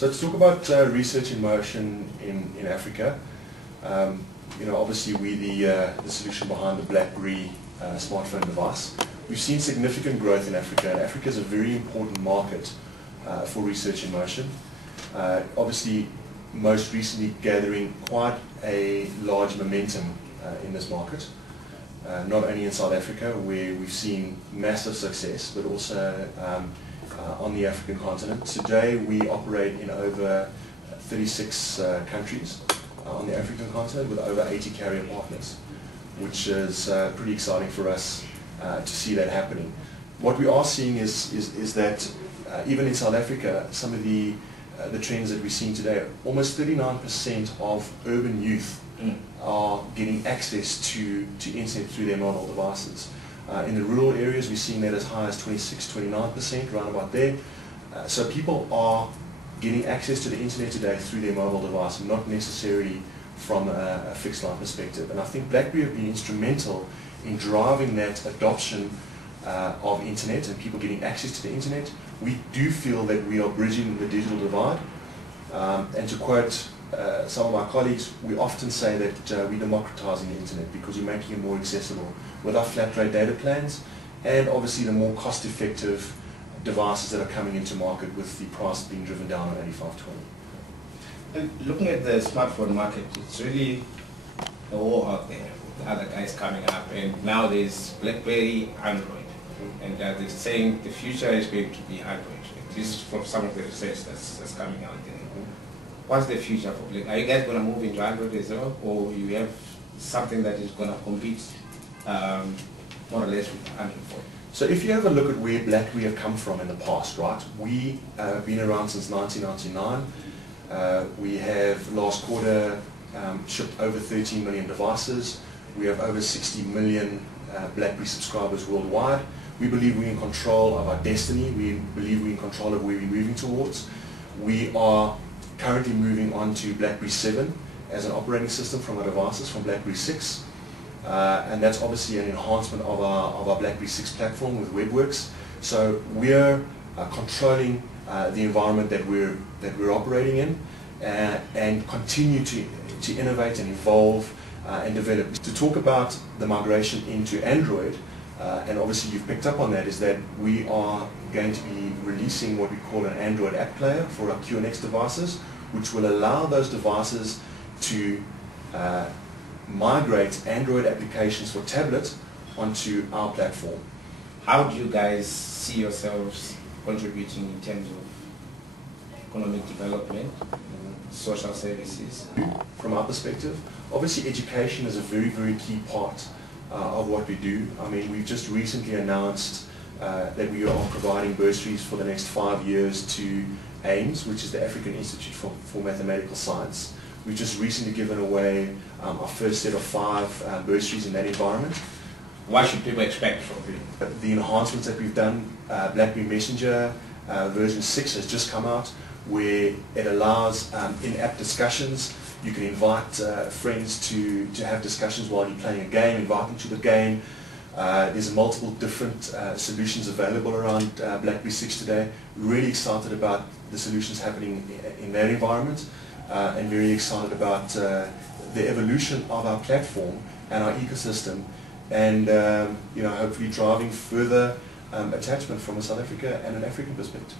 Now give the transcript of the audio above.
So to talk about research in motion in Africa, obviously we're the solution behind the Blackberry smartphone device. We've seen significant growth in Africa, and Africa is a very important market for research in motion. Obviously, most recently gathering quite a large momentum in this market, not only in South Africa, where we've seen massive success, but also on the African continent. Today we operate in over 36 countries on the African continent with over 80 carrier partners, which is pretty exciting for us to see that happening. What we are seeing is that even in South Africa, some of the trends that we're seeing today, almost 39% of urban youth are getting access to internet through their mobile devices. In the rural areas, we're seeing that as high as 26-29%, around about there. So people are getting access to the internet today through their mobile device, not necessarily from a fixed line perspective. And I think Blackberry have been instrumental in driving that adoption of internet and people getting access to the internet. We do feel that we are bridging the digital divide. And to quote some of our colleagues, we often say that we're democratizing the internet because we're making it more accessible with our flat rate data plans and obviously the more cost-effective devices that are coming into market with the price being driven down on 8520. And looking at the smartphone market, it's really a war out there with other guys coming up, and now there's Blackberry, Android, and they're saying the future is going to be Android. This is from some of the research that's coming out there. What's the future for Blackberry? Are you guys going to move into Android as well, or you have something that is going to compete more or less with Android phone? So if you have a look at where Blackberry have come from in the past, right? We have been around since 1999. We have last quarter shipped over 13 million devices. We have over 60 million Blackberry subscribers worldwide. We believe we're in control of our destiny. We believe we're in control of where we're moving towards. We are currently moving on to Blackberry 7 as an operating system from our devices from Blackberry 6. And that's obviously an enhancement of our Blackberry 6 platform with WebWorks. So we're controlling the environment that we're operating in and continue to innovate and evolve and develop. To talk about the migration into Android, and obviously you've picked up on that, is that we are going to be releasing what we call an Android app player for our QNX devices, which will allow those devices to migrate Android applications for tablet onto our platform. How do you guys see yourselves contributing in terms of economic development, social services? From our perspective, obviously education is a very, very key part of what we do. I mean, we've just recently announced that we are providing bursaries for the next 5 years to AIMS, which is the African Institute for Mathematical Science. We've just recently given away our first set of 5 bursaries in that environment. What should people expect from you? The enhancements that we've done, Blackberry Messenger version 6 has just come out, where it allows in-app discussions. You can invite friends to have discussions while you're playing a game, invite them to the game. There's multiple different solutions available around Blackberry 6 today. Really excited about the solutions happening in that environment, and very excited about the evolution of our platform and our ecosystem, and hopefully driving further attachment from a South Africa and an African perspective.